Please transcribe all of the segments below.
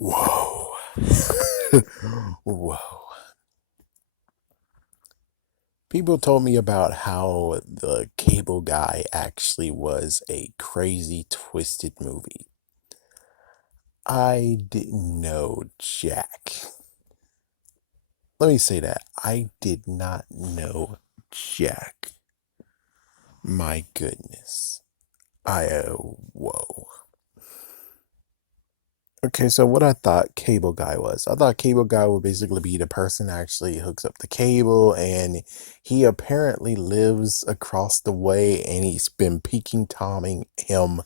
Whoa. Whoa. People told me about how the Cable Guy actually was a crazy, twisted movie. I didn't know Jack. Let me say that. I did not know Jack. My goodness. Whoa. Okay, so what I thought Cable Guy was, I thought Cable Guy would basically be the person that actually hooks up the cable, and he apparently lives across the way, and he's been peeking Tomming him,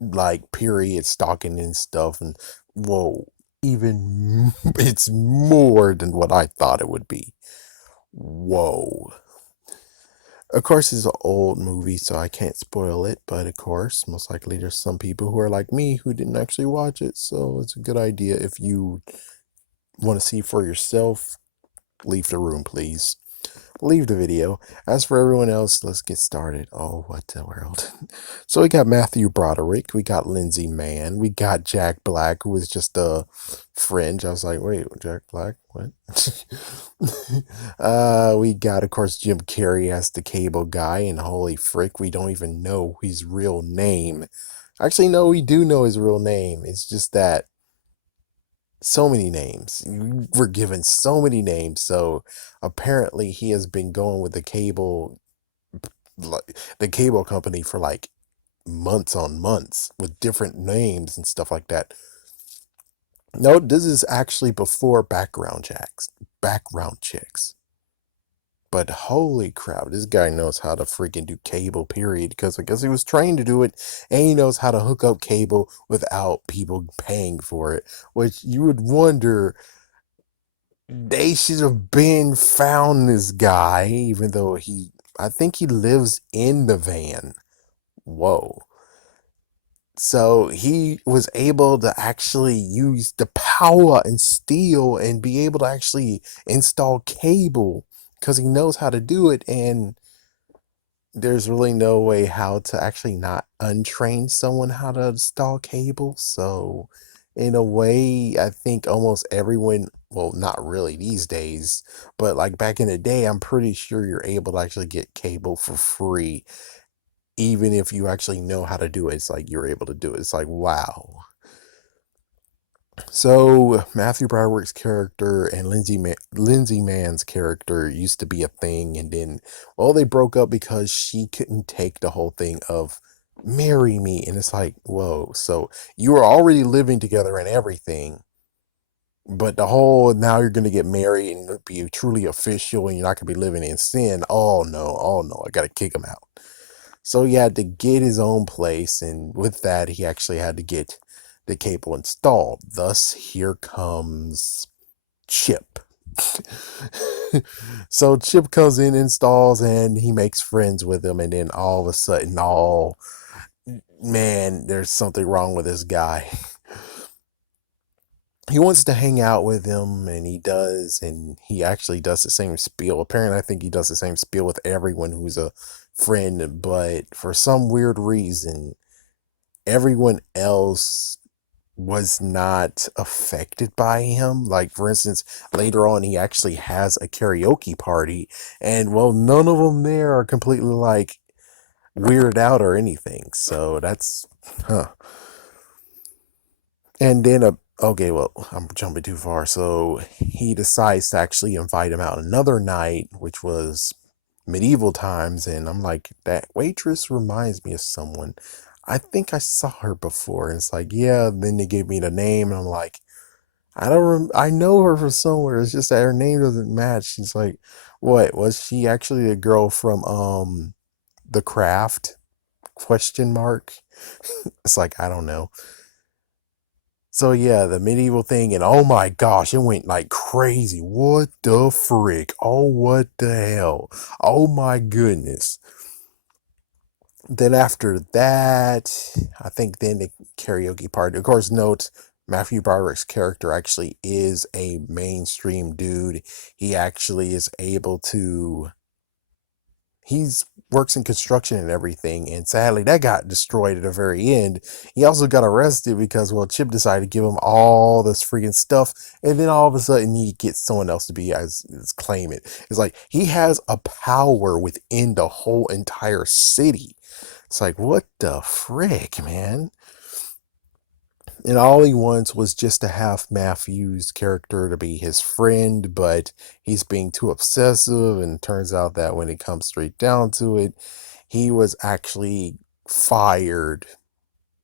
like, period, stalking and stuff, and whoa, even it's more than what I thought it would be. Whoa. Of course, it's an old movie, so I can't spoil it, but of course, most likely there's some people who are like me who didn't actually watch it, so it's a good idea if you want to see for yourself, leave the room, please. Leave the video. As for everyone else, let's get started. Oh, what the world. So we got Matthew Broderick, we got Lindsay Mann, we got Jack Black, who was just a fringe. I was like, wait, Jack Black? What? We got, of course, Jim Carrey as the cable guy, and holy frick, we don't even know his real name. Actually, no, we do know his real name. It's just that so many names. You were given so many names. So apparently he has been going with the cable company for like months on months with different names and stuff like that. No, this is actually before background checks. But holy crap, this guy knows how to freaking do cable, period. Because I guess he was trained to do it, and he knows how to hook up cable without people paying for it. Which you would wonder, they should have been found this guy, even though I think he lives in the van. Whoa. So he was able to actually use the power and steel and be able to actually install cable because he knows how to do it. And there's really no way how to actually not untrain someone how to install cable. So, in a way, I think almost everyone, well, not really these days, but like back in the day, I'm pretty sure you're able to actually get cable for free, even if you actually know how to do it. It's like you're able to do it. It's like, wow. So Matthew Broderick's character and Lindsay Mann's character used to be a thing, and then well, they broke up because she couldn't take the whole thing of marry me, and it's like, whoa. So you were already living together and everything, but the whole now you're gonna get married and be truly official, and you're not gonna be living in sin. Oh no, I gotta kick him out. So he had to get his own place, and with that, he actually had to get the cable installed. Thus, here comes Chip. So Chip comes in, installs, and he makes friends with him, and then all of a sudden, man, there's something wrong with this guy. He wants to hang out with him, and he does, and he actually does the same spiel. Apparently, I think he does the same spiel with everyone who's a friend, but for some weird reason, everyone else was not affected by him. Like, for instance, later on, he actually has a karaoke party, and well, none of them there are completely like weirded out or anything. So that's, huh. And then okay, well, I'm jumping too far. So he decides to actually invite him out another night, which was medieval times, and I'm like, that waitress reminds me of someone. I think I saw her before, and it's like, yeah. Then they gave me the name, and I'm like, I know her from somewhere. It's just that her name doesn't match. She's like, what was she actually a girl from The Craft? Question mark. It's like, I don't know. So yeah, the medieval thing, and oh my gosh, it went like crazy. What the frick? Oh, what the hell? Oh my goodness. Then after that, I think then the karaoke part. Of course, note Matthew Broderick's character actually is a mainstream dude. He actually is able to. He's works in construction and everything, and sadly that got destroyed at the very end. He also got arrested because, well, Chip decided to give him all this freaking stuff, and then all of a sudden he gets someone else to be as claim it. It's like he has a power within the whole entire city. It's like, what the frick, man? And all he wants was just to have Matthew's character to be his friend, but he's being too obsessive, and it turns out that when it comes straight down to it, he was actually fired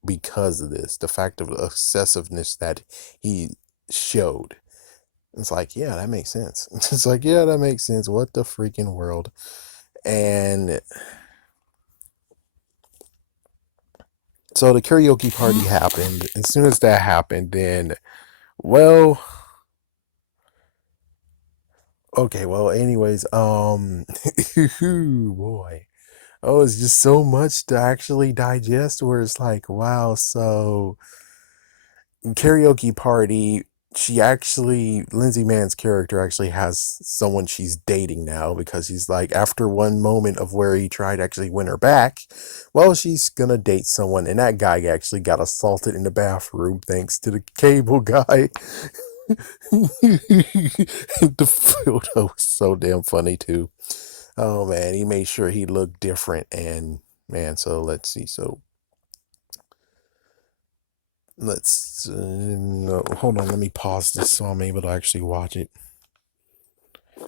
because of this, the fact of the obsessiveness that he showed. It's like, yeah, that makes sense. It's like, yeah, that makes sense. What the freaking world? And so the karaoke party happened. As soon as that happened, then, well, okay, well, anyways, boy. Oh, it's just so much to actually digest where it's like, wow, so karaoke party, she actually, Lindsay Mann's character actually has someone she's dating now, because he's like, after one moment of where he tried to actually win her back, well, she's gonna date someone, and that guy actually got assaulted in the bathroom thanks to the cable guy. The photo was so damn funny too. Oh man, he made sure he looked different, and man, so let's see. So let's no, hold on. Let me pause this so I'm able to actually watch it.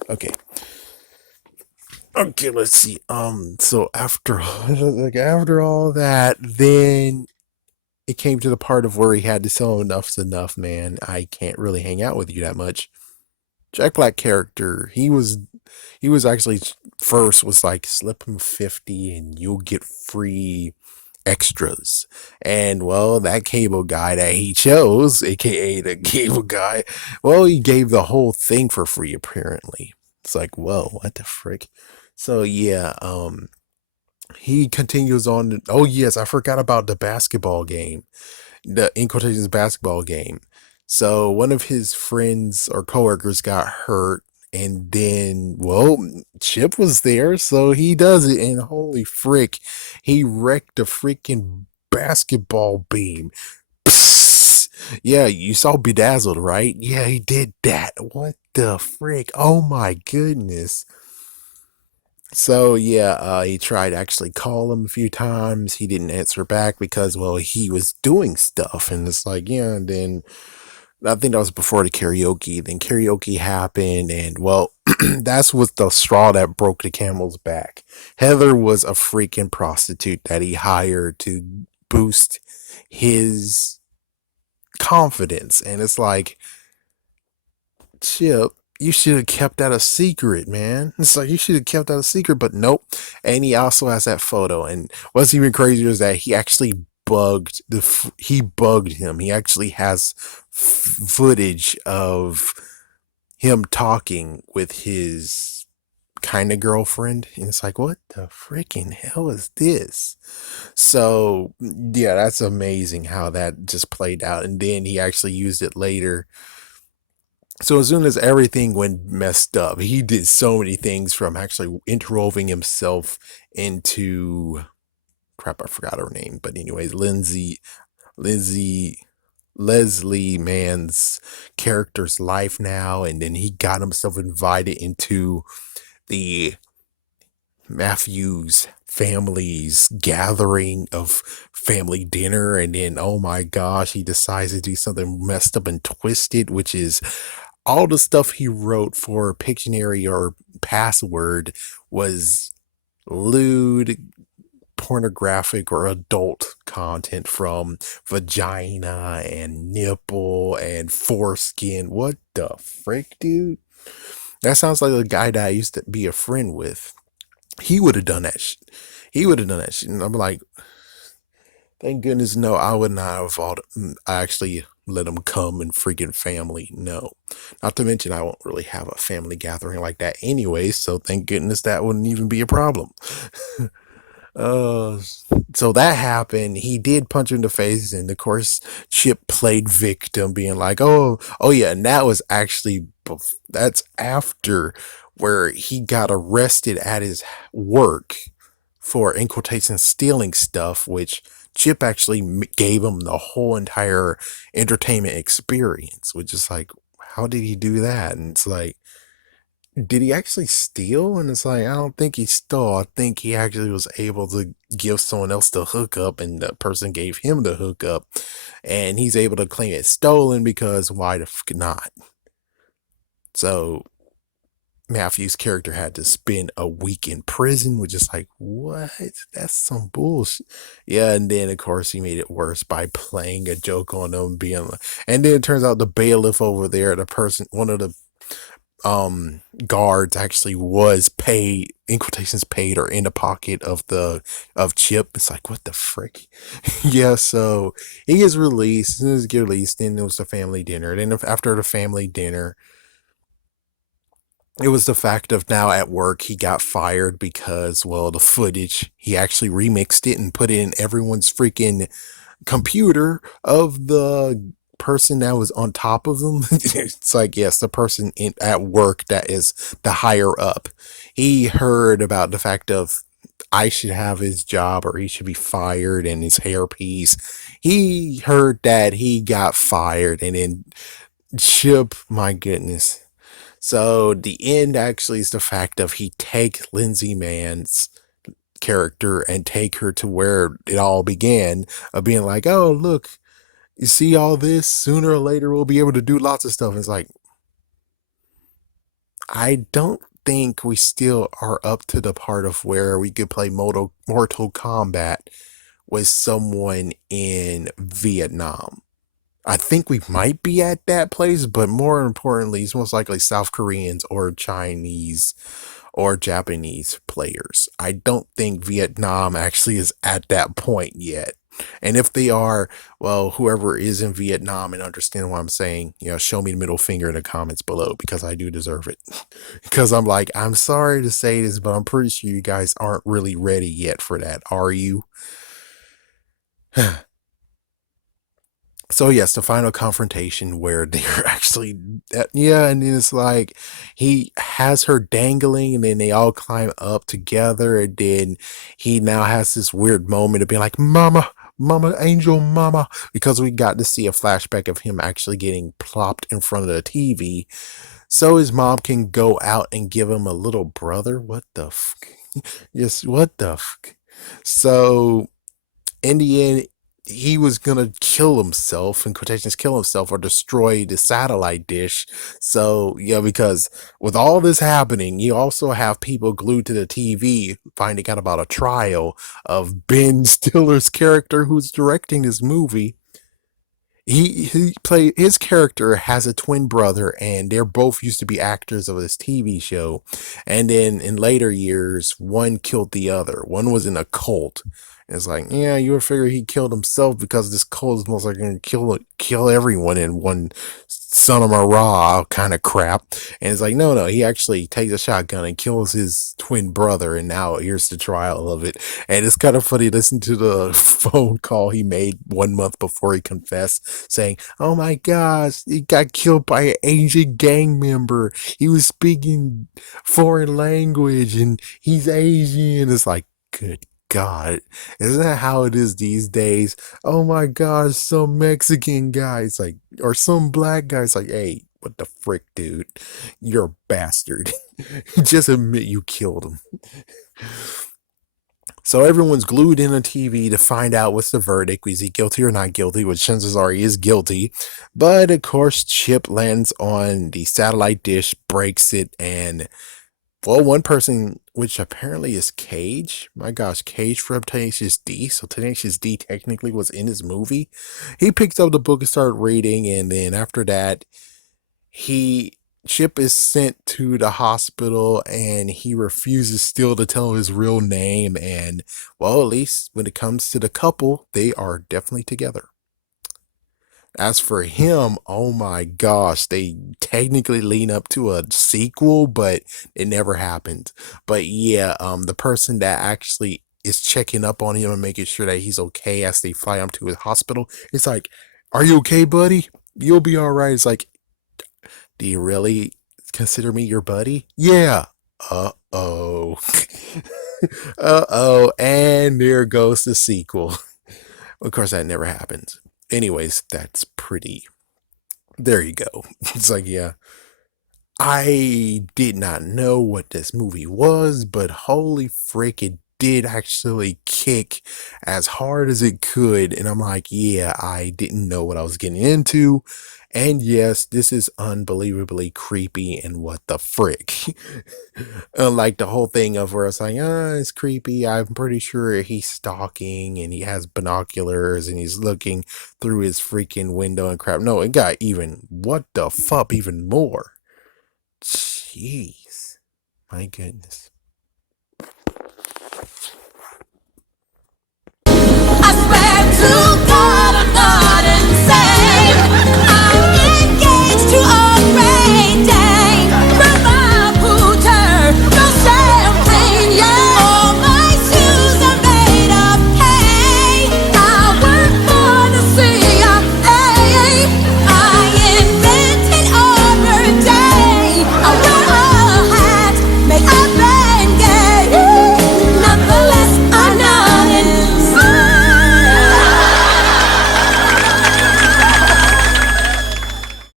Okay, okay. Let's see. So after like after all that, then it came to the part of where he had to tell him enough's enough, man. I can't really hang out with you that much. Jack Black character, he was actually first was like slip him 50 and you'll get free extras. And well, that cable guy that he chose, aka the cable guy, well, he gave the whole thing for free apparently. It's like, whoa, what the frick? So yeah, he continues on. Oh yes, I forgot about the basketball game, the in quotations basketball game. So one of his friends or coworkers got hurt, and then well, Chip was there, so he does it, and holy frick, he wrecked a freaking basketball beam. Psst. Yeah, you saw Bedazzled, right? Yeah, he did that. What the frick? Oh my goodness. So yeah, he tried to actually call him a few times. He didn't answer back because, well, he was doing stuff, and it's like, yeah. And then I think that was before the karaoke. Then karaoke happened, and well, that's what the straw that broke the camel's back. Heather was a freaking prostitute that he hired to boost his confidence, and it's like, Chip, you should have kept that a secret, man. It's like you should have kept that a secret, but nope. And he also has that photo. And what's even crazier is that he actually he bugged him. He actually has footage of him talking with his kind of girlfriend, and it's like, what the freaking hell is this? So yeah, that's amazing how that just played out, and then he actually used it later. So as soon as everything went messed up, he did so many things, from actually interwoven himself into crap, I forgot her name, but anyways, Lindsay Leslie Mann's character's life now, and then he got himself invited into the Matthews family's gathering of family dinner, and then oh my gosh, he decides to do something messed up and twisted, which is all the stuff he wrote for Pictionary or Password was lewd, pornographic, or adult content, from vagina and nipple and foreskin. What the frick, dude? That sounds like the guy that I used to be a friend with. He would have done that shit. He would have done that shit. And I'm like, thank goodness, no, I would not have I actually let him come and freaking family. No. Not to mention, I won't really have a family gathering like that anyway, so thank goodness that wouldn't even be a problem. uh, so that happened. He did punch him in the face, and of course, Chip played victim, being like, oh yeah, and that was actually, that's after where he got arrested at his work for, in quotation, stealing stuff, which Chip actually gave him the whole entire entertainment experience, which is like, how did he do that? And it's like, did he actually steal? And it's like, I don't think he stole. I think he actually was able to give someone else the hookup, and the person gave him the hookup, and he's able to claim it stolen because why the fuck not? So Matthew's character had to spend a week in prison, which is like, what? That's some bullshit. Yeah, and then of course he made it worse by playing a joke on them being like, and then it turns out the bailiff over there, the person, one of the guards actually was paid, in quotations, paid or in the pocket of Chip. It's like, what the frick? Yeah, so he gets released. As soon as he gets released, then it was the family dinner. Then after the family dinner, it was the fact of now at work he got fired because, well, the footage, he actually remixed it and put it in everyone's freaking computer of the person that was on top of them. It's like, yes, the person at work that is the higher up. He heard about the fact of I should have his job or he should be fired and his hairpiece. He heard that he got fired, and then Chip, my goodness. So the end actually is the fact of he take Lindsay Mann's character and take her to where it all began, of being like, oh, look, you see all this, sooner or later we'll be able to do lots of stuff. It's like, I don't think we still are up to the part of where we could play Mortal Kombat with someone in Vietnam. I think we might be at that place, but more importantly, it's most likely South Koreans or Chinese or Japanese players. I don't think Vietnam actually is at that point yet. And if they are, well, whoever is in Vietnam and understand what I'm saying, show me the middle finger in the comments below, because I do deserve it. Because I'm like, I'm sorry to say this, but I'm pretty sure you guys aren't really ready yet for that, are you? So yes, the final confrontation where they're actually, yeah, and then it's like he has her dangling, and then they all climb up together, and then he now has this weird moment of being like, "Mama, Mama, Angel, Mama," because we got to see a flashback of him actually getting plopped in front of the TV, so his mom can go out and give him a little brother. What the fuck? Yes, what the fuck? So in the end, he was gonna kill himself, in quotations, kill himself or destroy the satellite dish. So, yeah, because with all this happening, you also have people glued to the TV finding out about a trial of Ben Stiller's character who's directing this movie. He played, his character has a twin brother, and they're both used to be actors of this TV show, and then in later years one killed the other. One was in a cult. It's like, yeah, you would figure he killed himself because this cult is most likely gonna kill everyone in one son of a raw kind of crap. And it's like, no, he actually takes a shotgun and kills his twin brother, and now here's the trial of it. And it's kind of funny, listen to the phone call he made 1 month before he confessed, saying, oh my gosh, he got killed by an Asian gang member. He was speaking foreign language and he's Asian. It's like, good God, isn't that how it is these days? Oh my gosh, some Mexican guy. It's like, or some black guy. It's like, hey, what the frick, dude? You're a bastard. Just admit you killed him. So everyone's glued in a TV to find out what's the verdict. Is he guilty or not guilty? Which chances are he is guilty. But of course, Chip lands on the satellite dish, breaks it, and, well, one person, which apparently is Cage. My gosh, Cage from Tenacious D. So Tenacious D technically was in his movie. He picked up the book and started reading, and then after that, he Chip is sent to the hospital, and he refuses still to tell his real name. And, well, at least when it comes to the couple, they are definitely together. As for him, oh my gosh, they technically lean up to a sequel, but it never happened. But yeah, the person that actually is checking up on him and making sure that he's okay as they fly him to his hospital, it's like, are you okay, buddy? You'll be all right. It's like, do you really consider me your buddy? Yeah. oh. Uh-oh. And there goes the sequel. Of course, that never happens. Anyways, that's pretty. There you go. It's like, yeah. I did not know what this movie was, but holy frick, it did actually kick as hard as it could. And I'm like, yeah, I didn't know what I was getting into. And yes, this is unbelievably creepy and what the frick. Like the whole thing of where it's like, it's creepy. I'm pretty sure he's stalking and he has binoculars and he's looking through his freaking window and crap. No, it got even, what the fuck, even more. Jeez. My goodness.